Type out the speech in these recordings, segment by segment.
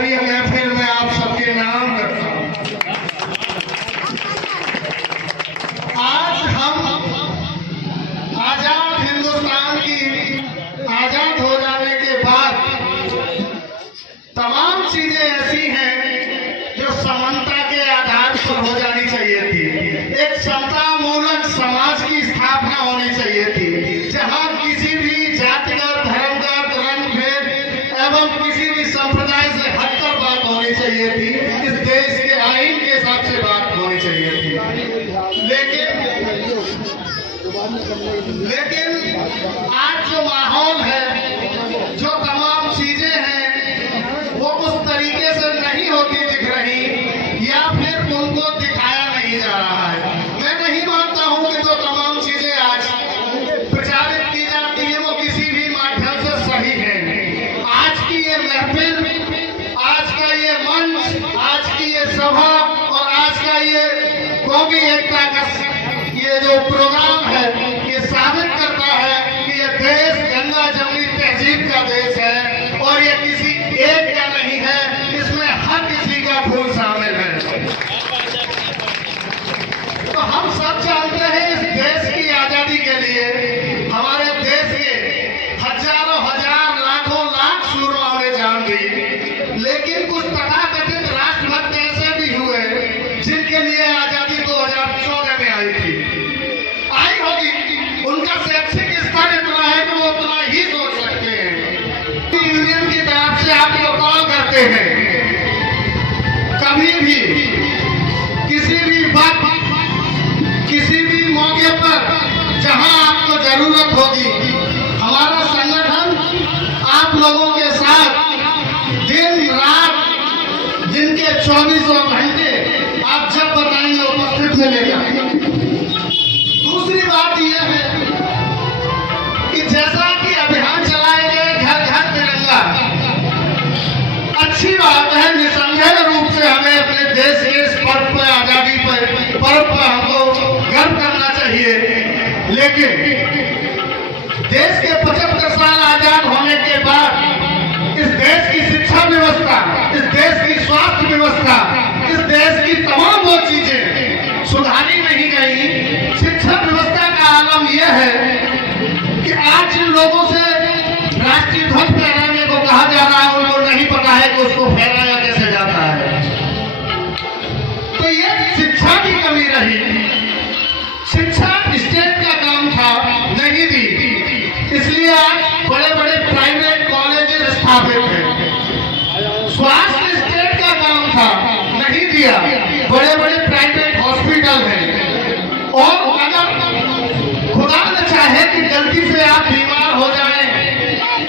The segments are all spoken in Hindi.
और ये महफिल में आप सबके नाम करता हूं। आज हम आजाद हिंदुस्तान की आजाद हो जाने के बाद तमाम चीजें ऐसी हैं जो समानता के आधार पर हो जानी चाहिए थी। एक समता मूलक समाज की स्थापना होनी चाहिए थी, जहां किसी भी जातिगत, धर्मगत, रंग भेद एवं किसी भी संप्रदाय से हटकर बात होनी चाहिए थी। इस देश के आईन के हिसाब से बात होनी चाहिए थी। लेकिन आज जो माहौल है, जो तमाम चीजें हैं, वो उस तरीके से नहीं होती दिख रही या फिर उनको दिखाया नहीं जा रहा है। मैं नहीं मानता हूं कि जो तमाम चीजें आज प्रचारित की जाती है वो किसी भी माध्यम से सही है। आज की ये महफिल, आज का ये मंच, आज की ये सभा और आज का ये कौमी एकता का ये जो प्रोग्राम है, ये साबित करता है कि ये देश गंगा जमुनी तहजीब का देश है और ये किसी एक का नहीं है, इसमें हर किसी का खून शामिल है। तो हम सब जानते हैं इस देश की आजादी के लिए हमारे देश के हजारों हजार, लाखों लाख सूरमाओं ने जान दी। लेकिन कुछ तथाकथित राष्ट्रभक्त ऐसे भी हुए जिनके लिए आजादी 2014 में आई थी, आई होगी। उनका शैक्षिक स्तर इतना है कि वो उतना ही सोच सकते हैं। यूनियन की तरफ से आपको कॉल करते हैं, कभी भी किसी भी वक्त, किसी भी मौके पर जहां आपको जरूरत होगी, हमारा संगठन आप लोगों के साथ दिन रात, दिन के 24 घंटे आप जब बताएंगे उपस्थित मिलेगा। दूसरी बात यह है कि जैसा कि अभियान चलाए गए घर घर तिरंगा, अच्छी बात है। निसंदेह रूप से हमें अपने देश के इस पर्व पर, आजादी पर्व पर हमको गर्व करना चाहिए। लेकिन देश के 75 साल आजाद होने के बाद इस देश की शिक्षा व्यवस्था, इस देश की स्वास्थ्य व्यवस्था, इस देश की तमाम वो चीजें सुधारी नहीं गई। शिक्षा व्यवस्था का आलम यह है कि आज जिन लोगों से राष्ट्रीय ध्वज फहराने को कहा जा रहा है, उनको नहीं पता है कि उसको फहराया कैसे जाता है। तो ये शिक्षा की कमी रही। शिक्षा स्टेट का काम था, नहीं दी, इसलिए आज बड़े बड़े प्राइवेट कॉलेज स्थापित हैं। स्वास्थ्य स्टेट का काम था, नहीं दिया, बड़े बड़े प्राइवेट हॉस्पिटल हैं। और अगर खुदा न चाहे कि गलती से आप बीमार हो जाएं,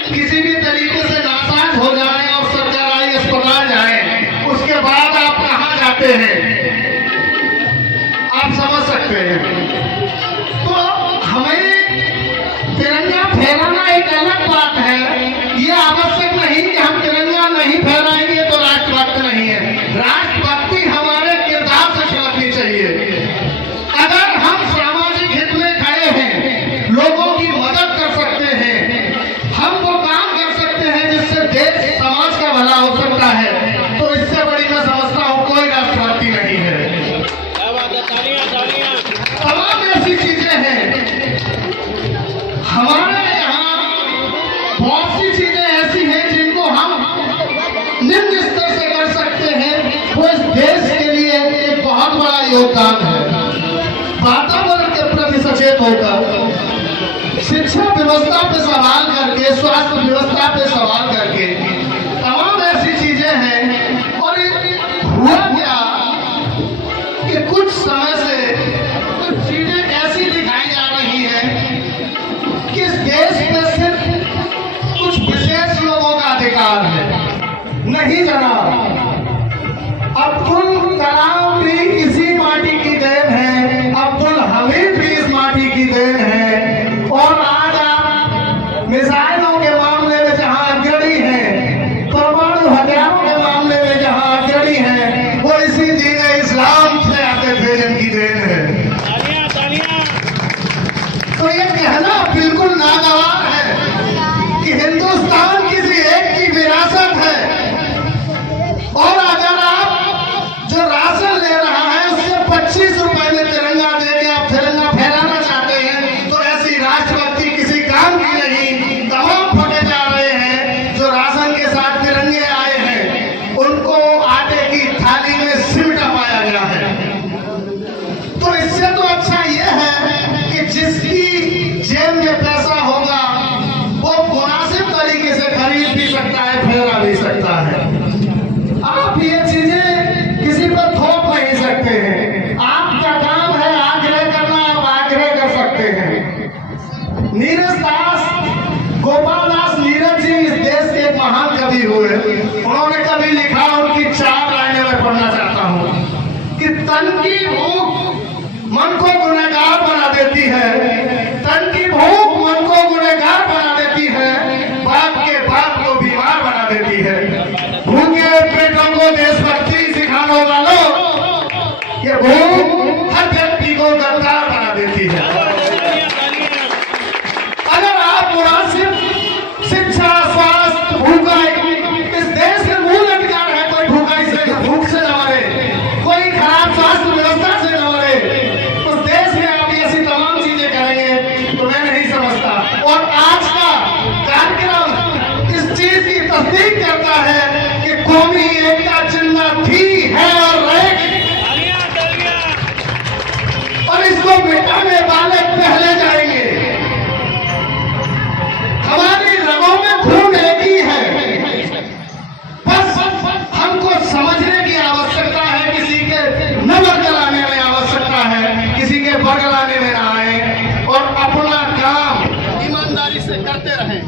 किसी भी तरीके से नासाज हो जाएं और सरकारी अस्पताल जाएं, उसके बाद आप कहां जाते हैं, आप समझ सकते हैं। तो हमें तिरंगा फहराना एक अलग बात है। ये आवश्यक नहीं कि हम तिरंगा नहीं फहराएंगे तो राष्ट्रभक्त नहीं है। राष्ट्रभक्ति हमारे किरदार से छलकनी चाहिए। अगर हम सामाजिक हित में खड़े हैं, लोगों की मदद कर सकते हैं, हम वो काम कर सकते हैं जिससे देश समाज का भला हो सकता है, तो इससे बड़ी मैं समझता हूँ कोई राष्ट्रभक्ति नहीं है। तमाम ऐसी चीजें हैं हमारे यहाँ, बहुत सी चीजें ऐसी हैं जिनको हम निम्न स्तर से कर सकते हैं। वो इस देश के लिए एक बहुत बड़ा योगदान है। वातावरण के प्रति सचेत होकर, शिक्षा व्यवस्था पे सवाल करके, स्वास्थ्य व्यवस्था पे सवाल करके, तमाम ऐसी चीजें हैं। और हुआ क्या कि कुछ समय से कुछ चीजें ऐसी दिखाई जा रही हैं कि इस देश में सिर्फ कुछ विशेष लोगों का अधिकार है। नहीं जनाब, अब्दुल कलाम भी इसी माटी की देन है, अब्दुल हमीद भी इस माटी की देन है। और आज आप मिसाइलों के मामले में जहां अग्रणी हैं, परमाणु हथियारों के मामले में जहां अग्रणी हैं, वो इसी दीन इस्लाम से आते थे जिनकी देन है। तो ये कहना बिल्कुल नागवार है कि हिंदुस्तान किसी एक की विरासत है। कवि लिखा, उनकी 4 लाइनें मैं पढ़ना चाहता हूं कि तन की भूख मन को गुनहगार बना देती है, तन की भूख मन को गुनहगार बना देती है, बाप के बाप को बीमार बना देती है। भूखे पेटों को देशभक्ति सिखाने वालों, ये भूख हर व्यक्ति को गद्दार बना देती है। अगर आप मुनासिब शिक्षा, स्वास्थ्य, भूखा, इस देश के मूल अधिकार है, कोई भूख से न मरे, कोई खराब स्वास्थ्य व्यवस्था से न मरे, उस देश में आप ऐसी तमाम चीजें करेंगे तो मैं नहीं समझता। और आज का कार्यक्रम इस चीज की तस्दीक करता है कि कौमी एकता जिंदा थी, है और रहेगी, और इसको मिटाने वाले पहले जाएंगे। हमारी रगों में खून एक ही है, बस हमको समझने की आवश्यकता है, किसी के न बरगलाने में आवश्यकता है, किसी के बरगलाने में ना आए और अपना काम ईमानदारी से करते रहें।